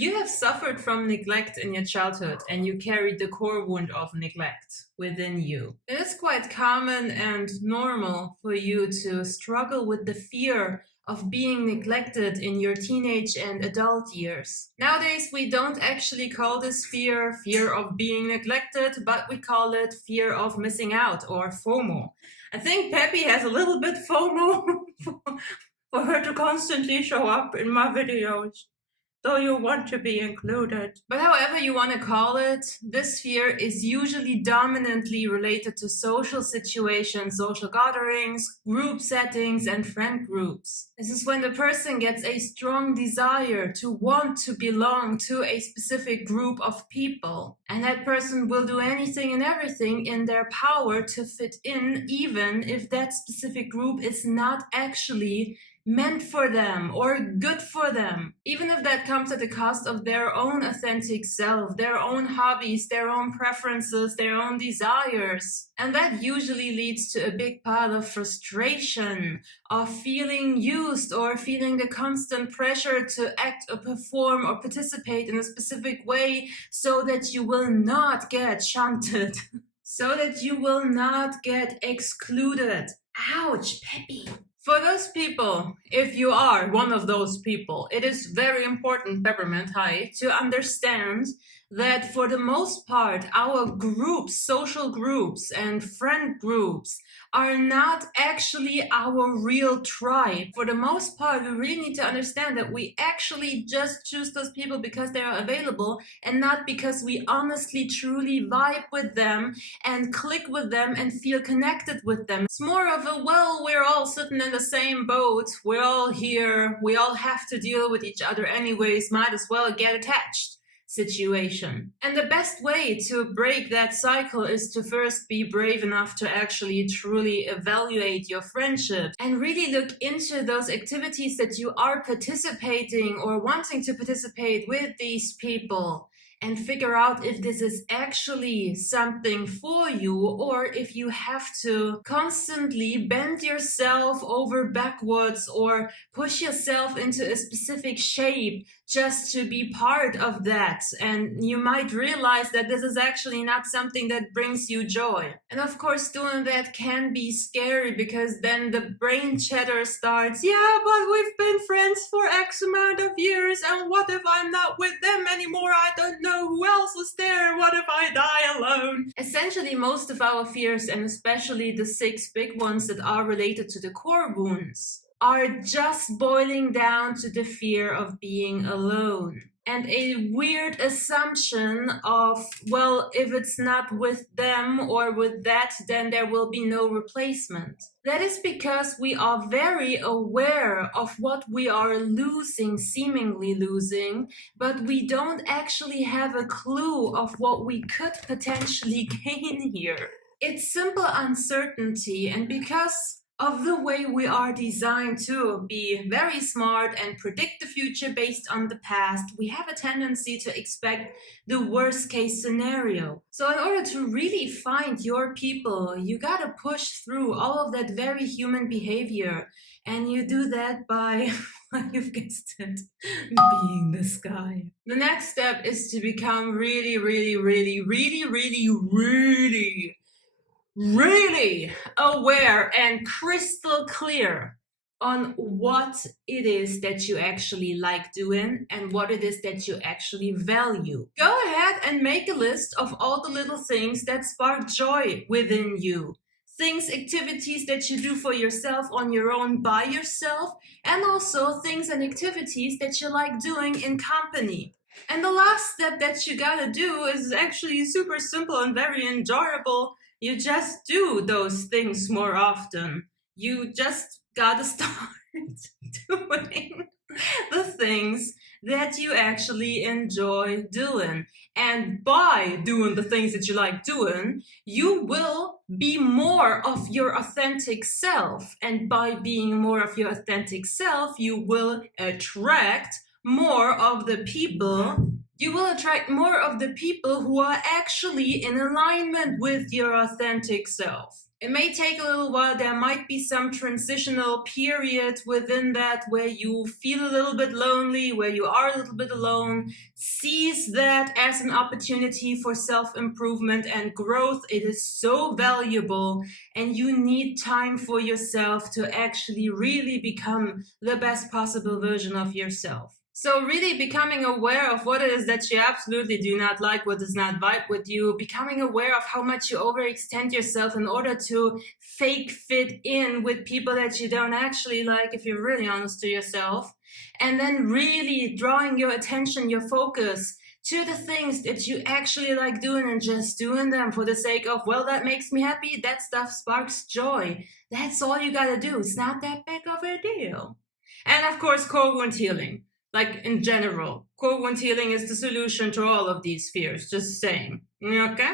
you have suffered from neglect in your childhood and you carried the core wound of neglect within you. It is quite common and normal for you to struggle with the fear of being neglected in your teenage and adult years. Nowadays, we don't actually call this fear of being neglected, but we call it fear of missing out, or FOMO. I think Peppy has a little bit FOMO for her to constantly show up in my videos. So you want to be included. But however you want to call it, this fear is usually dominantly related to social situations, social gatherings, group settings, and friend groups. This is when the person gets a strong desire to want to belong to a specific group of people. And that person will do anything and everything in their power to fit in, even if that specific group is not actually meant for them or good for them, even if that comes at the cost of their own authentic self, their own hobbies, their own preferences, their own desires. And that usually leads to a big pile of frustration, of feeling used or feeling the constant pressure to act or perform or participate in a specific way so that you will not get shunted, so that you will not get excluded. Ouch, Peppy. For those people, if you are one of those people, it is very important, Peppermint High, to understand that for the most part, our groups, social groups and friend groups are not actually our real tribe. For the most part, we really need to understand that we actually just choose those people because they are available and not because we honestly, truly vibe with them and click with them and feel connected with them. It's more of a, well, we're all sitting in the same boat, we're all here, we all have to deal with each other anyways, might as well get attached situation. And the best way to break that cycle is to first be brave enough to actually truly evaluate your friendship and really look into those activities that you are participating or wanting to participate with these people, and figure out if this is actually something for you, or if you have to constantly bend yourself over backwards or push yourself into a specific shape just to be part of that. And you might realize that this is actually not something that brings you joy. And of course, doing that can be scary, because then the brain chatter starts, yeah, but we've been friends for X amount of years, and what if I'm not with them anymore? I don't know who else is there. What if I die alone? Essentially, most of our fears, and especially the 6 big ones that are related to the core wounds, are just boiling down to the fear of being alone. And a weird assumption of, well, if it's not with them or with that, then there will be no replacement. That is because we are very aware of what we are losing, seemingly losing, but we don't actually have a clue of what we could potentially gain here. It's simple uncertainty, and because of the way we are designed to be very smart and predict the future based on the past, we have a tendency to expect the worst case scenario. So in order to really find your people, you gotta push through all of that very human behavior. And you do that by, you've guessed it, being this guy. The next step is to become really aware and crystal clear on what it is that you actually like doing and what it is that you actually value. Go ahead and make a list of all the little things that spark joy within you. Things, activities that you do for yourself on your own by yourself, and also things and activities that you like doing in company. And the last step that you gotta do is actually super simple and very enjoyable. You just do those things more often. You just gotta start doing the things that you actually enjoy doing. And by doing the things that you like doing, you will be more of your authentic self. And by being more of your authentic self, you will attract more of the people You will attract more of the people who are actually in alignment with your authentic self. It may take a little while. There might be some transitional periods within that where you feel a little bit lonely, where you are a little bit alone. Seize that as an opportunity for self-improvement and growth. It is so valuable, and you need time for yourself to actually really become the best possible version of yourself. So really becoming aware of what it is that you absolutely do not like, what does not vibe with you, becoming aware of how much you overextend yourself in order to fake fit in with people that you don't actually like, if you're really honest to yourself. And then really drawing your attention, your focus to the things that you actually like doing and just doing them for the sake of, well, that makes me happy, that stuff sparks joy. That's all you gotta do. It's not that big of a deal. And of course, core wound healing. Like in general, core wound healing is the solution to all of these fears, just saying. Okay?